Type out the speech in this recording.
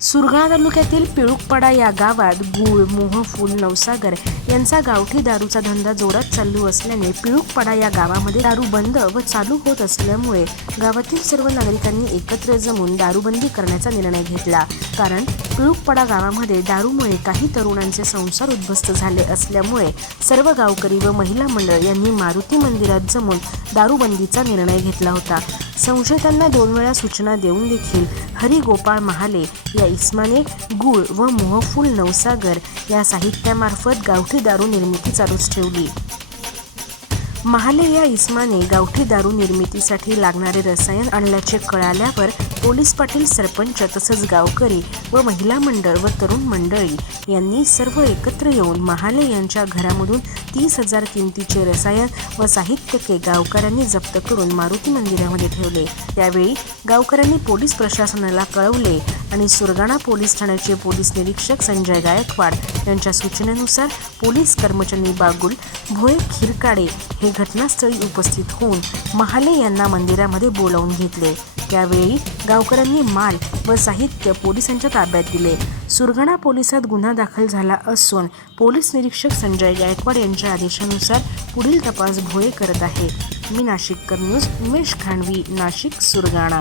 सुरगाणा तालुक्यातील पिळुकपाडा या गावात गुळ मोहफूल नवसागर यांचा गावठी दारूचा धंदा जोरात चालू असल्याने पिळुकपाडा या गावामध्ये दारू बंद व चालू होत असल्यामुळे गावातील सर्व नागरिकांनी एकत्र जमून दारूबंदी करण्याचा निर्णय घेतला. कारण पिळुकपाडा गावामध्ये दारूमुळे काही तरुणांचे संसार उद्ध्वस्त झाले असल्यामुळे सर्व गावकरी व महिला मंडळ यांनी मारुती मंदिरात जमून दारूबंदीचा निर्णय घेतला होता. संशयितांना दोन वेळा सूचना देऊन देखील हरिगोपाळ महाले या इस्माने गुळ व मोहफूल नवसागर या साहित्यामार्फत गावठी दारू निर्मिती चालूच ठेवली. महाले या इस्माने गावठी दारू निर्मितीसाठी लागणारे रसायन आणल्याचे कळाल्यावर पोलीस पाटील सरपंच तसंच गावकरी व महिला मंडळ व तरुण मंडळी यांनी सर्व एकत्र येऊन महाले यांच्या घरामधून तीस हजार किमतीचे रसायन व साहित्यके गावकऱ्यांनी जप्त करून मारुती मंदिरामध्ये ठेवले. त्यावेळी गावकऱ्यांनी पोलीस प्रशासनाला कळवले आणि सुरगाणा पोलीस ठाण्याचे पोलीस निरीक्षक संजय गायकवाड यांच्या सूचनेनुसार पोलीस कर्मचारी बागुल भोये खिरकाडे हे घटनास्थळी उपस्थित होऊन महाले यांना मंदिरामध्ये बोलावून घेतले. त्यावेळी गावकऱ्यांनी माल व साहित्य पोलिसांच्या ताब्यात दिले. सुरगाणा पोलिसात गुन्हा दाखल झाला असून पोलीस निरीक्षक संजय गायकवाड यांच्या आदेशानुसार पुढील तपास भोये करत आहे. मी नाशिककर न्यूज उमेश खांडवी नाशिक सुरगाणा.